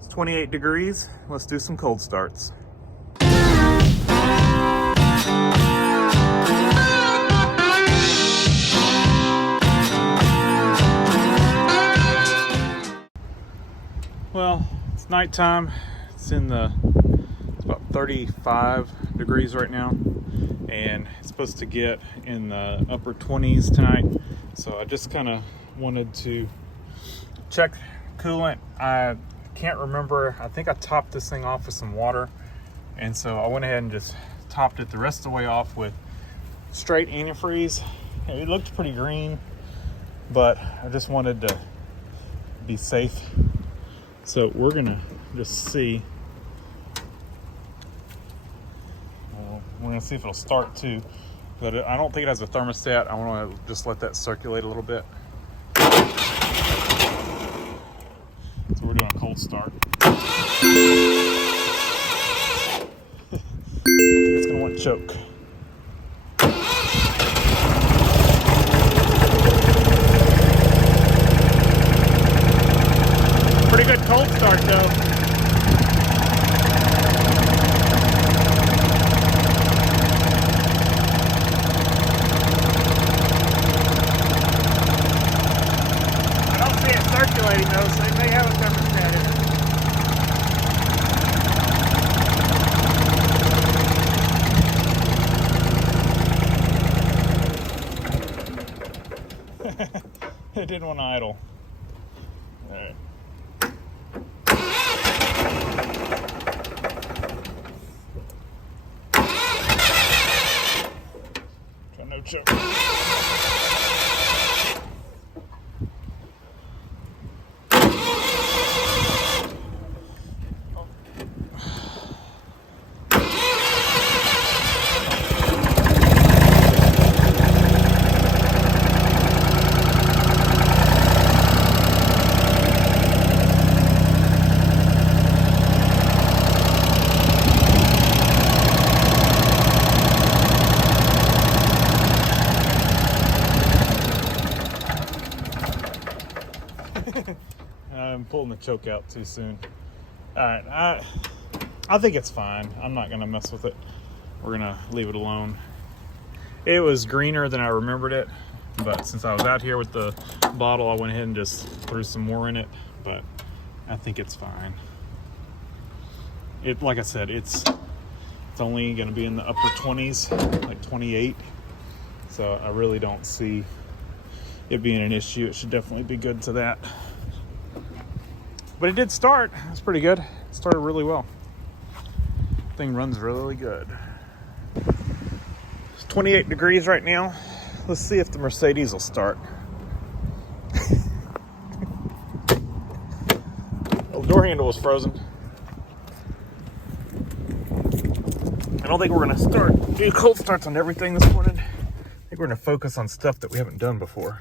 It's 28 degrees. Let's do some cold starts. Well, it's nighttime. It's about 35 degrees right now, and it's supposed to get in the upper 20s tonight. So I just kind of wanted to check coolant. I can't remember. I think I topped this thing off with some water, and so I went ahead and just topped it the rest of the way off with straight antifreeze. It looked pretty green, but I just wanted to be safe. So we're gonna just see. We're gonna see if it'll start too, but I don't think it has a thermostat. I want to just let that circulate a little bit. So we're doing a cold start. I think it's gonna want to choke. Pretty good cold start though. I don't see it circulating though, so they may have a thermostat in it. It didn't want to idle. All right. Try no choke. I'm pulling the choke out too soon. All right, I think it's fine. I'm not gonna mess with it. We're gonna leave it alone. It was greener than I remembered it, but since I was out here with the bottle, I went ahead and just threw some more in it, but I think it's fine. Like I said, it's only gonna be in the upper 20s, like 28. So I really don't see it being an issue. It should definitely be good to that. But it did start. It's pretty good. It started really well. Thing runs really good. It's 28 degrees right now. Let's see if the Mercedes will start. Oh, the door handle was frozen. I don't think we're gonna do cold starts on everything this morning. I think we're gonna focus on stuff that we haven't done before.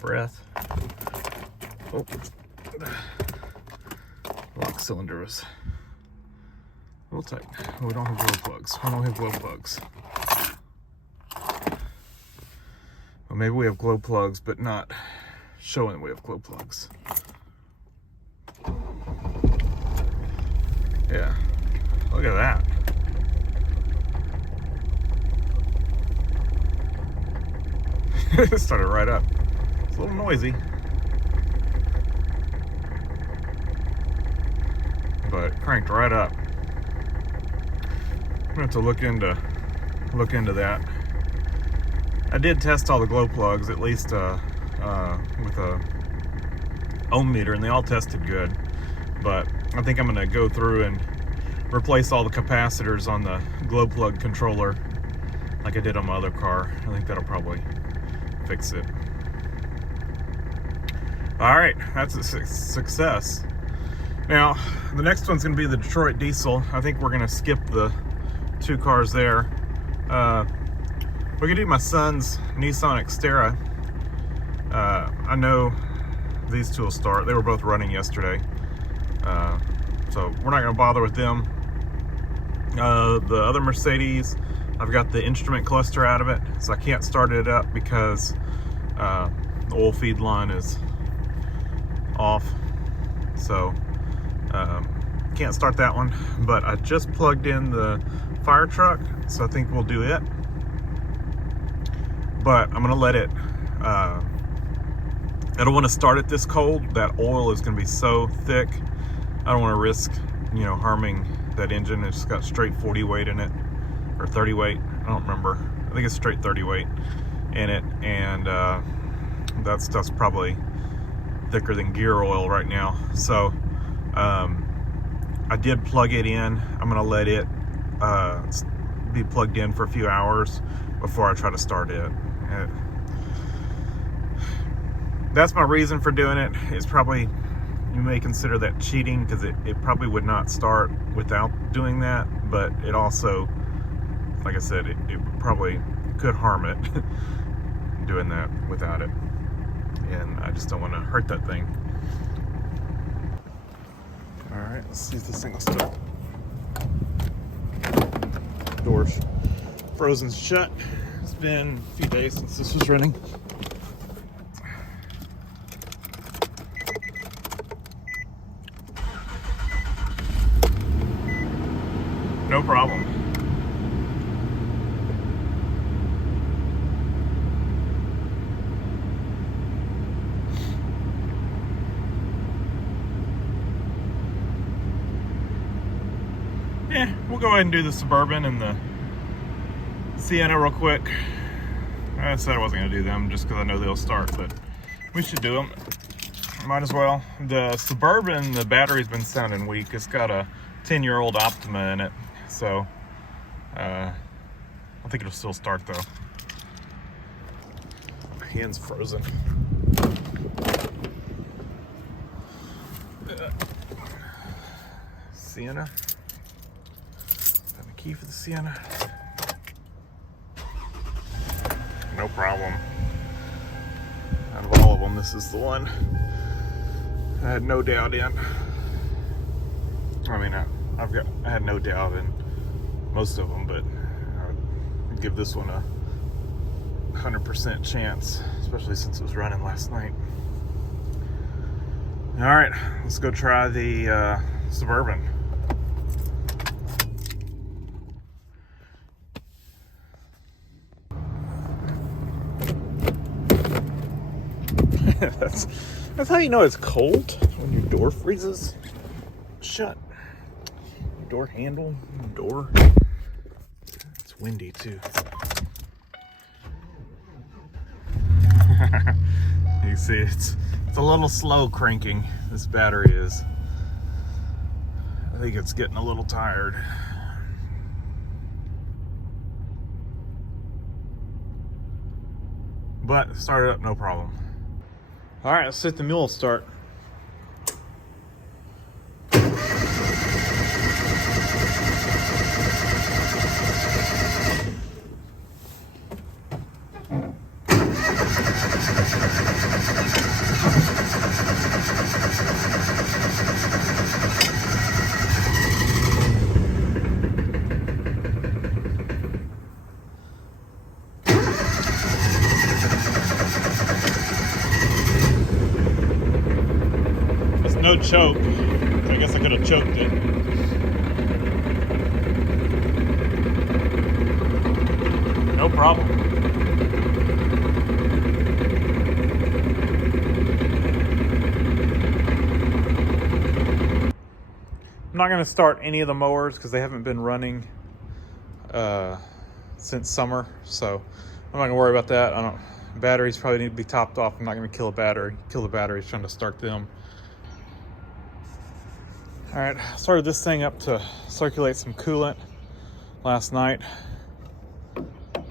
Breath. Oh, lock cylinder was a little tight. Oh, we don't have glow plugs. We don't have glow plugs. Well, maybe we have glow plugs, but not showing we have glow plugs. Yeah, look at that. It started right up. It's a little noisy, but cranked right up. I'm gonna have to look into that. I did test all the glow plugs, at least with a ohm meter, and they all tested good. But I think I'm gonna go through and replace all the capacitors on the glow plug controller, like I did on my other car. I think that'll probably fix it. All right, that's a success. Now, the next one's gonna be the Detroit Diesel. I think we're gonna skip the two cars there. We're gonna do my son's Nissan Xterra. I know these two will start. They were both running yesterday. So we're not gonna bother with them. The other Mercedes, I've got the instrument cluster out of it, so I can't start it up because The oil feed line is off, so can't start that one. But I just plugged in the fire truck, so I think we'll do it. But I'm gonna let it, I don't want to start it this cold. That oil is gonna be so thick. I don't want to risk, you know, harming that engine. It's got straight 40 weight in it, or 30 weight, I don't remember. I think it's straight 30 weight in it, and that stuff's probably thicker than gear oil right now. So I did plug it in. I'm gonna let it be plugged in for a few hours before I try to start it. That's my reason for doing it. It's probably, you may consider that cheating, because it probably would not start without doing that, but it also, like I said, it probably could harm it doing that without it, and I just don't want to hurt that thing. All right, let's see if this thing will start. Doors frozen shut. It's been a few days since this was running. No problem. Yeah, we'll go ahead and do the Suburban and the Sienna real quick. I said I wasn't gonna do them just because I know they'll start, but we should do them. Might as well. The Suburban, the battery's been sounding weak. It's got a 10-year-old Optima in it, so I think it'll still start though. My hand's frozen. Sienna. Got the key for the Sienna. No problem. Out of all of them, this is the one I had no doubt in. I mean, I had no doubt in most of them, but I would give this one a 100% chance, especially since it was running last night. All right, let's go try the Suburban. That's how you know it's cold, when your door freezes shut. Your door handle, door. It's windy too. You see, it's a little slow cranking. This battery is. I think it's getting a little tired. But start it up, no problem. All right, let's hit the mule start. No choke. I guess I could have choked it. No problem. I'm not going to start any of the mowers because they haven't been running since summer, so I'm not going to worry about that. Batteries probably need to be topped off. I'm not going to kill the batteries trying to start them. All right, started this thing up to circulate some coolant last night,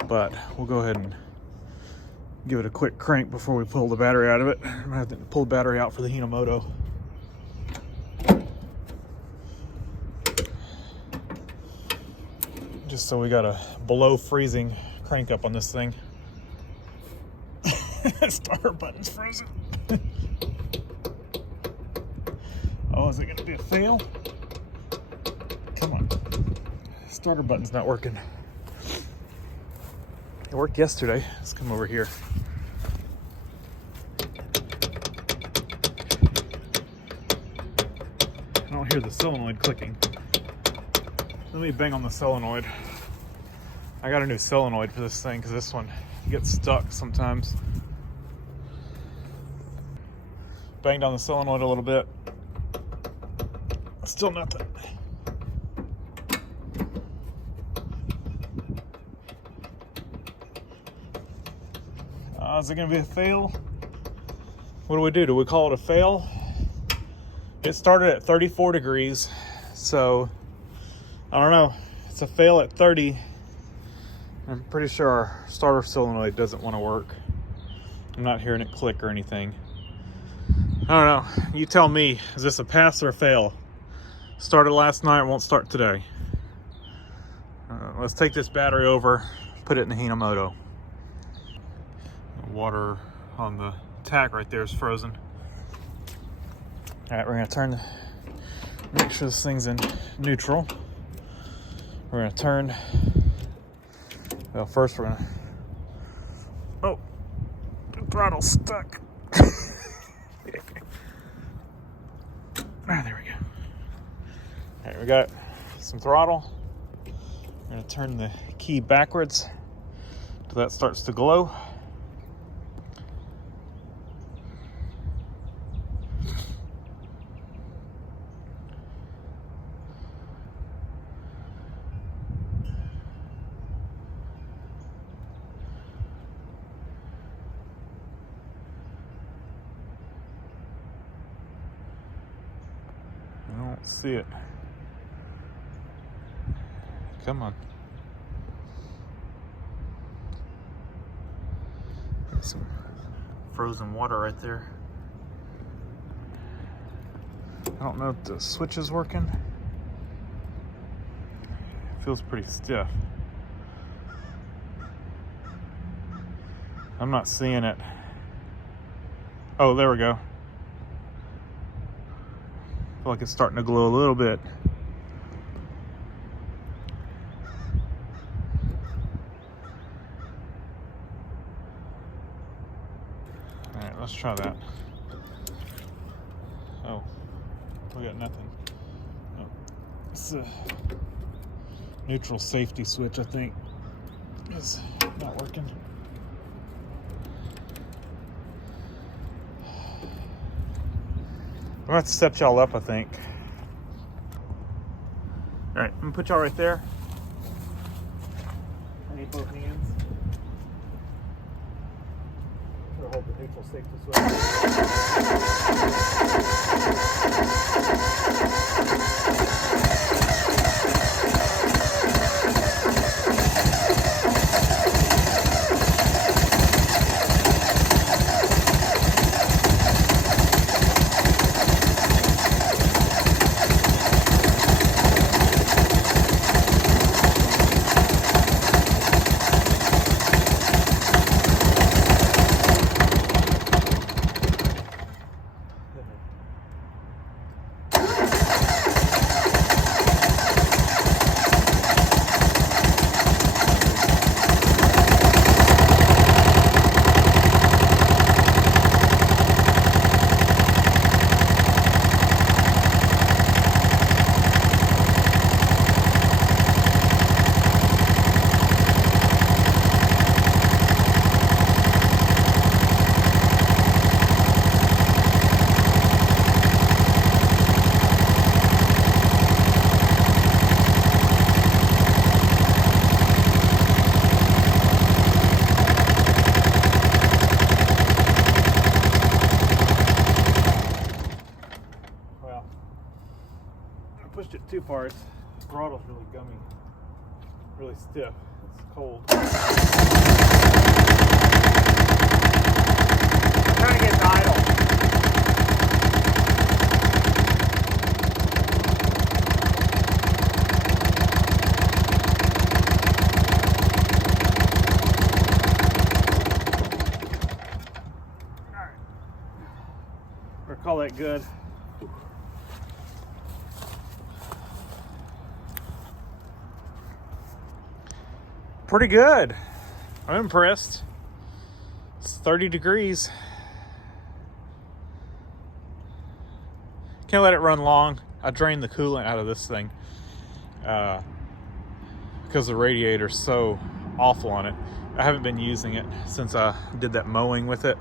but we'll go ahead and give it a quick crank before we pull the battery out of it. I'm gonna have to pull the battery out for the Hinomoto. Just so we got a below freezing crank up on this thing. Starter button's frozen. Oh, is it gonna be a fail? Come on. Starter button's not working. It worked yesterday. Let's come over here. hear the solenoid clicking. Let me bang on the solenoid. I got a new solenoid for this thing because this one gets stuck sometimes. Banged on the solenoid a little bit. Still nothing. Is it gonna be a fail? What do we do? Do we call it a fail? It started at 34 degrees, so I don't know. It's a fail at 30. I'm pretty sure our starter solenoid doesn't want to work. I'm not hearing it click or anything. I don't know. You tell me, is this a pass or a fail? Started last night, won't start today. Let's take this battery over, put it in the Hinomoto. The water on the tach right there is frozen. All right, we're gonna make sure this thing's in neutral. We're gonna turn, well, first we're gonna, oh, the throttle's stuck. There we go. All right, we got some throttle. We're gonna turn the key backwards until that starts to glow. I don't see it. Come on. There's some frozen water right there. I don't know if the switch is working. It feels pretty stiff. I'm not seeing it. Oh, there we go. I feel like it's starting to glow a little bit. All right, let's try that. Oh, we got nothing. Oh, it's a neutral safety switch, I think. It's not working. I'm gonna have to step y'all up, I think. All right, I'm gonna put y'all right there. I need both hands. Try to hold the neutral safety pushed it too far. Its throttle's really gummy, really stiff. It's cold. I'm trying to get it idle. All right, we'll call that good. Pretty good. I'm impressed. It's 30 degrees. Can't let it run long. I drained the coolant out of this thing because the radiator's so awful on it. I haven't been using it since I did that mowing with it,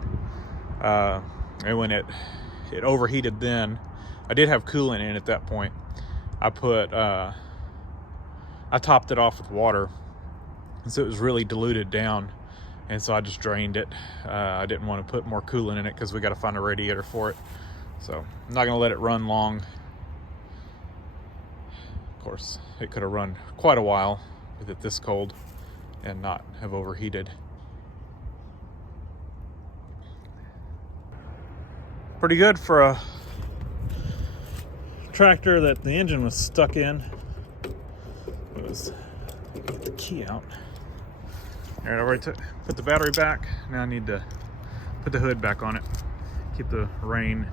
and when it overheated, then I did have coolant in at that point. I topped it off with water, and so it was really diluted down, and so I just drained it. I didn't want to put more coolant in it because we got to find a radiator for it, so I'm not going to let it run long. Of course, it could have run quite a while with it this cold and not have overheated. Pretty good for a tractor that the engine was stuck in. Get the key out. All right, I already put the battery back. Now I need to put the hood back on it. Keep the rain,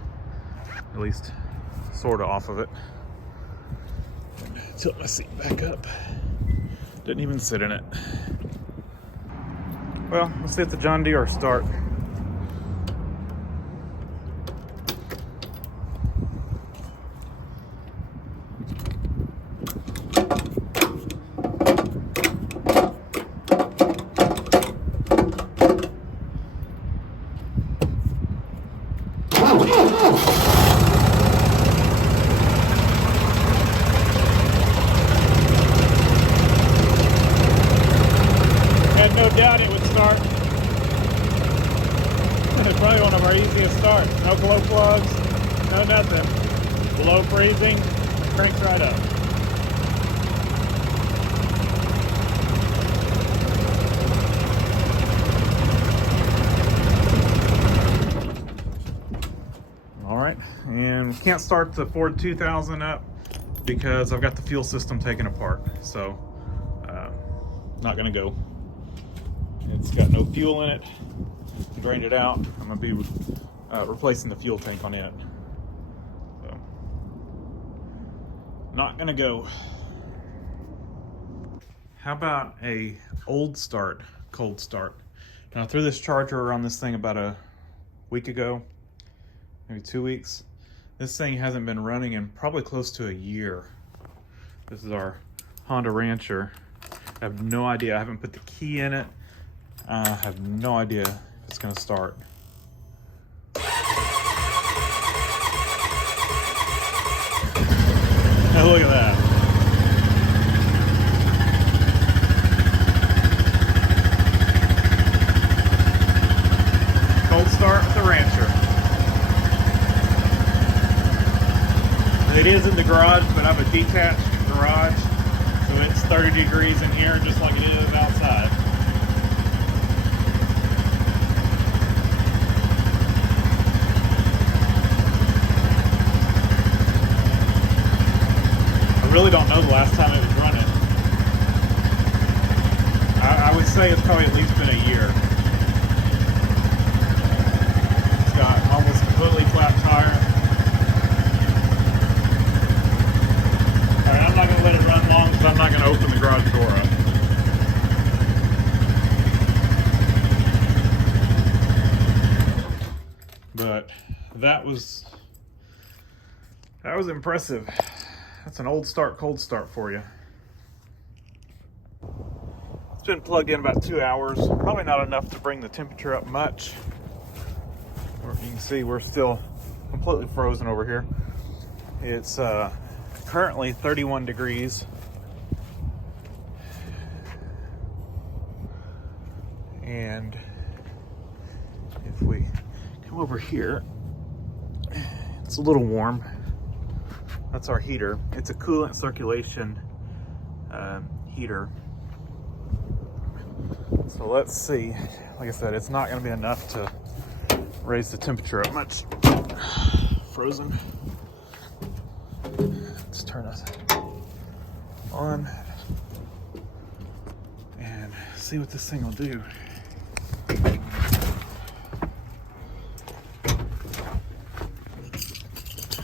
at least sort of, off of it. And tilt my seat back up. Didn't even sit in it. Well, let's see if the John Deere will start. Had no doubt it would start. It's probably one of our easiest starts. No glow plugs, no nothing. Below freezing, cranks right up. All right, and we can't start the Ford 2000 up because I've got the fuel system taken apart. So, not gonna go. It's got no fuel in it. Drained it out. I'm gonna be replacing the fuel tank on it. So, not gonna go. How about a old start, cold start? Now, I threw this charger on this thing about a week ago, maybe 2 weeks. This thing hasn't been running in probably close to a year. This is our Honda Rancher. I have no idea. I haven't put the key in it. I have no idea if it's gonna start. Now look at that. Cold start with the Rancher. It is in the garage, but I have a detached garage, so it's 30 degrees in here just like it is outside. I really don't know the last time it was running. I would say it's probably at least been a year. It's got almost completely flat tire. Alright, I'm not going to let it run long because I'm not going to open the garage door up. But that was impressive. That's an old start, cold start for you. It's been plugged in about 2 hours. Probably not enough to bring the temperature up much. You can see we're still completely frozen over here. It's currently 31 degrees. And if we come over here, it's a little warm. That's our heater. It's a coolant circulation heater. So let's see. Like I said, it's not going to be enough to raise the temperature up much. Frozen. Let's turn this on and see what this thing will do. I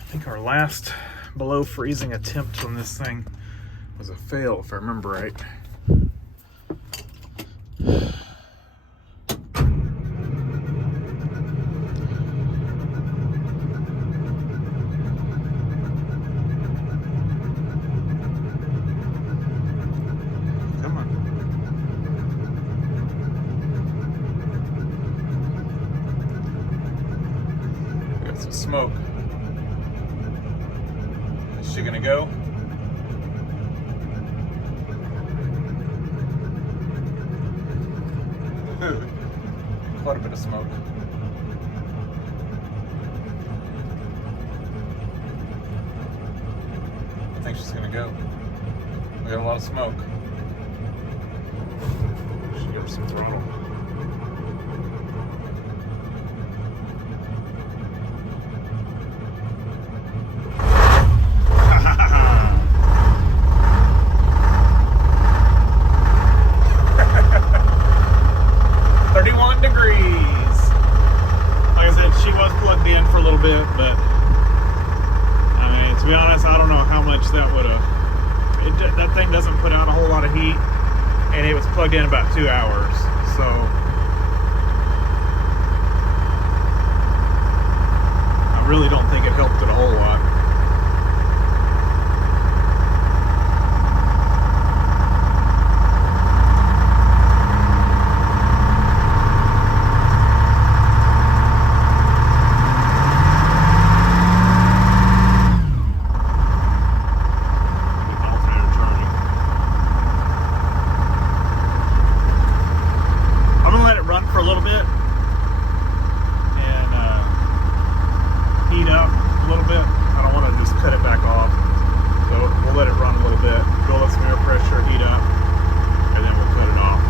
think our last below freezing attempt on this thing was a fail, if I remember right. got some smoke. Is she gonna go? Quite a bit of smoke. I think she's gonna go. We got a lot of smoke. Should give her some throttle. For a little bit, but I mean, to be honest, I don't know how much that would have. That thing doesn't put out a whole lot of heat, and it was plugged in about 2 hours, so I really don't think it helped it a whole lot. For a little bit and heat up a little bit. I don't want to just cut it back off, so we'll let it run a little bit, build up some air pressure, heat up, and then we'll cut it off.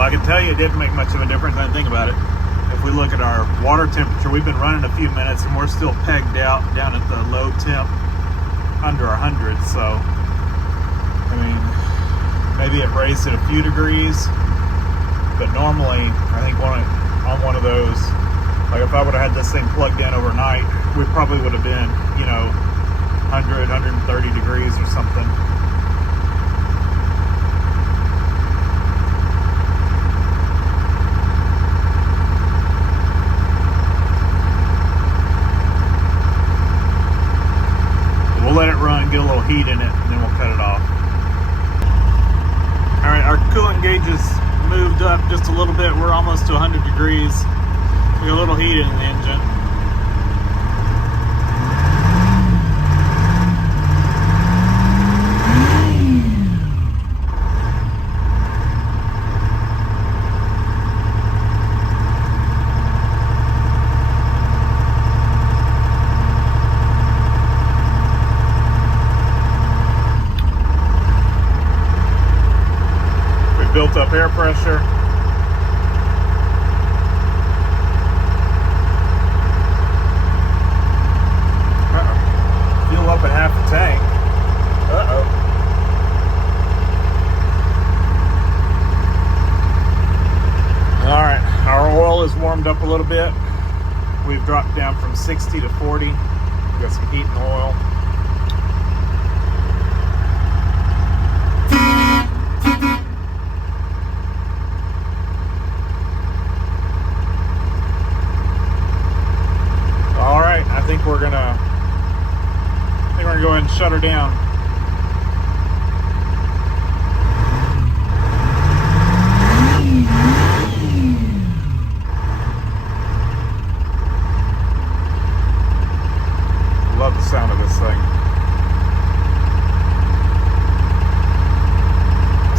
I can tell you it didn't make much of a difference. I didn't think about it. If we look at our water temperature, we've been running a few minutes and we're still pegged out down at the low temp under 100. So, I mean, maybe it raised it a few degrees, but normally I think on one of those, like if I would have had this thing plugged in overnight, we probably would have been, 100, 130 degrees or something. We'll let it run, get a little heat in it, and then we'll cut it off. All right, our coolant gauge is moved up just a little bit. We're almost to 100 degrees. We got a little heat in the engine. Built up air pressure. Uh-oh. Fuel up at half the tank. Uh-oh. All right, our oil is warmed up a little bit. we've dropped down from 60 to 40. We've got some heat and oil. All right, I think we're gonna go ahead and shut her down. Love the sound of this thing.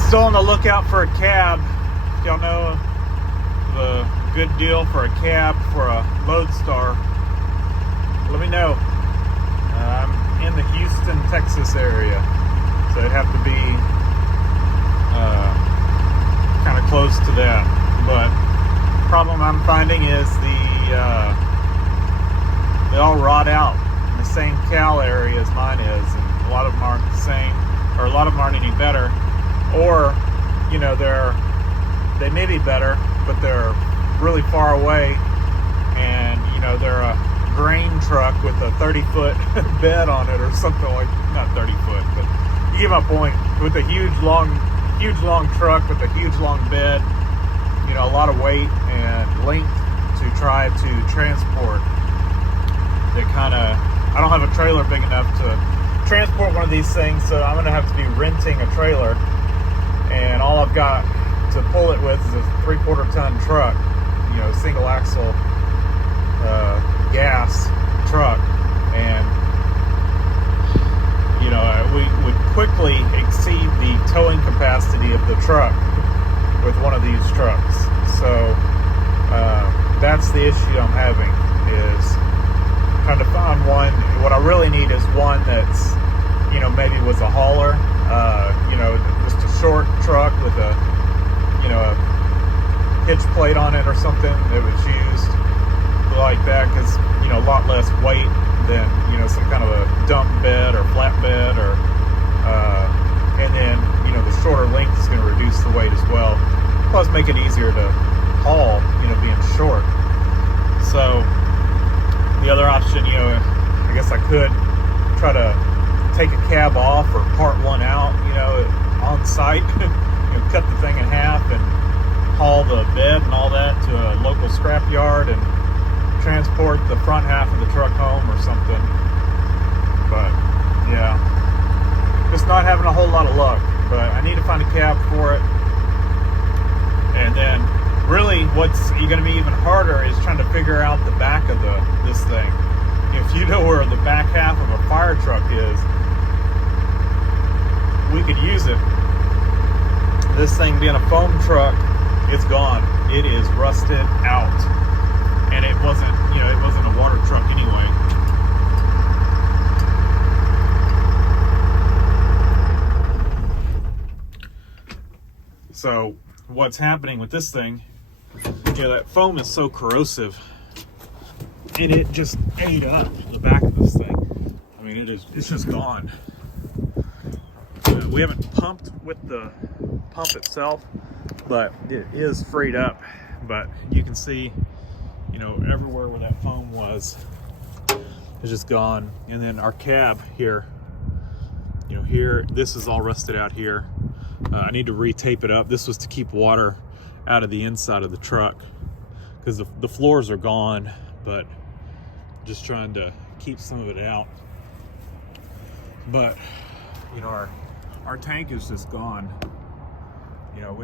Still on the lookout for a cab. If y'all know the good deal for a cab for a Loadstar, let me know. I'm in the Houston, Texas area, so it'd have to be kind of close to that. But the problem I'm finding is they all rot out in the same cal area as mine is, and a lot of them aren't the same, or a lot of them aren't any better, or you know, they may be better, but they're really far away, and you know, they're a grain truck with a 30-foot bed on it or something, like, not 30 foot, but you get my point, with a huge long truck with a huge long bed, you know, a lot of weight and length to try to transport. They kind of, I don't have a trailer big enough to transport one of these things, so I'm gonna have to be renting a trailer, and all I've got to pull it with is a 3/4 ton truck, you know, single axle gas truck, and you know, we would quickly exceed the towing capacity of the truck with one of these trucks. So that's the issue I'm having, is trying to find one. What I really need is one that's, you know, maybe was a hauler, you know, just a short truck with a, you know, a hitch plate on it or something that was used like that, because, you know, a lot less weight than, you know, some kind of a dump bed or flatbed, or and then, you know, the shorter length is going to reduce the weight as well, plus make it easier to haul, you know, being short. So the other option, you know, I guess I could try to take a cab off or part one out, you know, on site, you know, cut the thing in half and haul the bed and all that to a local scrap yard and transport the front half of the truck home or something. But yeah, just not having a whole lot of luck. But I need to find a cab for it. And then really what's going to be even harder is trying to figure out the back of this thing. If you know where the back half of a fire truck is, we could use it. This thing being a foam truck, it's gone. It is rusted out. And it wasn't, you know, it wasn't a water truck anyway. So what's happening with this thing, you know, that foam is so corrosive, and it just ate up the back of this thing. I mean, it's just gone. We haven't pumped with the pump itself, but it is freed up. But you can see, you know, everywhere where that foam was is just gone. And then our cab here, you know, here, this is all rusted out here. I need to re-tape it up. This was to keep water out of the inside of the truck, because the floors are gone, but just trying to keep some of it out. But, you know, our tank is just gone. You know,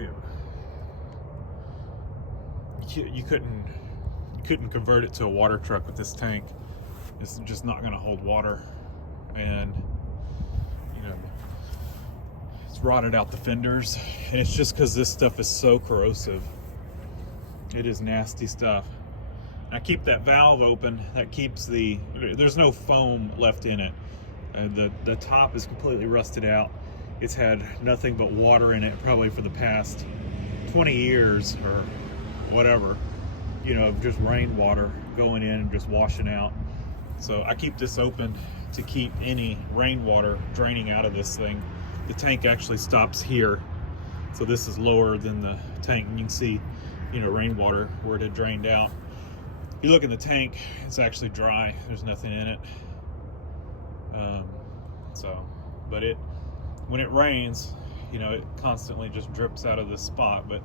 you couldn't convert it to a water truck with this tank. It's just not going to hold water, and you know, it's rotted out the fenders, and it's just because this stuff is so corrosive. It is nasty stuff. And I keep that valve open. That keeps there's no foam left in it. The top is completely rusted out. It's had nothing but water in it probably for the past 20 years or whatever, you know, just rainwater going in and just washing out. So I keep this open to keep any rainwater draining out of this thing. The tank actually stops here, so this is lower than the tank, and you can see, you know, rainwater where it had drained out. If you look in the tank, it's actually dry. There's nothing in it. But when it rains, you know, it constantly just drips out of this spot, but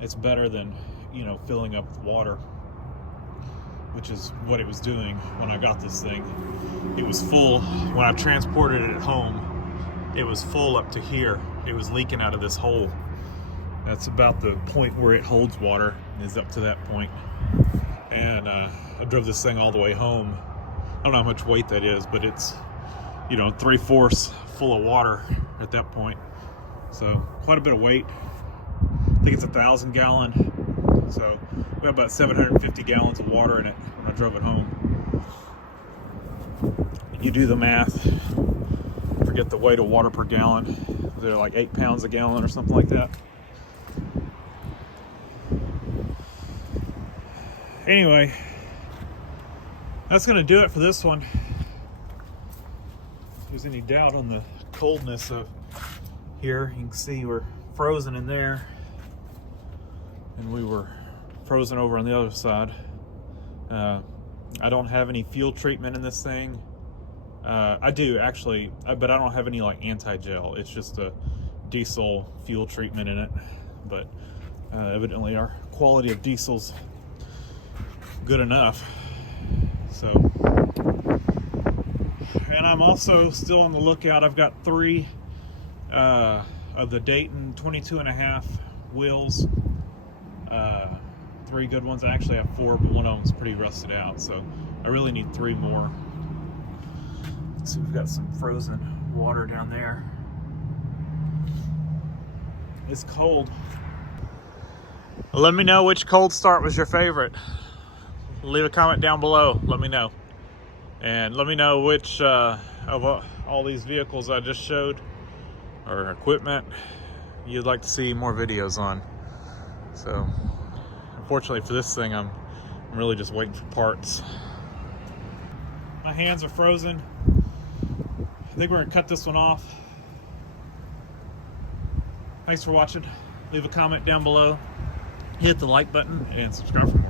it's better than, you know, filling up with water, which is what it was doing when I got this thing. It was full. When I transported it home, it was full up to here. It was leaking out of this hole. That's about the point where it holds water, is up to that point. And I drove this thing all the way home. I don't know how much weight that is, but it's, you know, 3/4 full of water at that point. So quite a bit of weight. I think it's 1,000 gallon. So we have about 750 gallons of water in it when I drove it home. You do the math, forget the weight of water per gallon. They're like 8 pounds a gallon or something like that. Anyway, that's gonna do it for this one. If there's any doubt on the coldness of here, you can see we're frozen in there, and we were frozen over on the other side. I don't have any fuel treatment in this thing. I do actually, but I don't have any like anti-gel. It's just a diesel fuel treatment in it. But evidently our quality of diesel's good enough. So, and I'm also still on the lookout. I've got 3 of the Dayton 22.5 wheels. 3 good ones. I actually have 4, but one of them's pretty rusted out, so I really need 3 more. So we've got some frozen water down there. It's cold. Let me know which cold start was your favorite. Leave a comment down below. Let me know. And let me know which of all these vehicles I just showed, or equipment, you'd like to see more videos on. So unfortunately for this thing, I'm really just waiting for parts. My hands are frozen. I think we're gonna cut this one off. Thanks for watching. Leave a comment down below. Hit the like button and subscribe for more.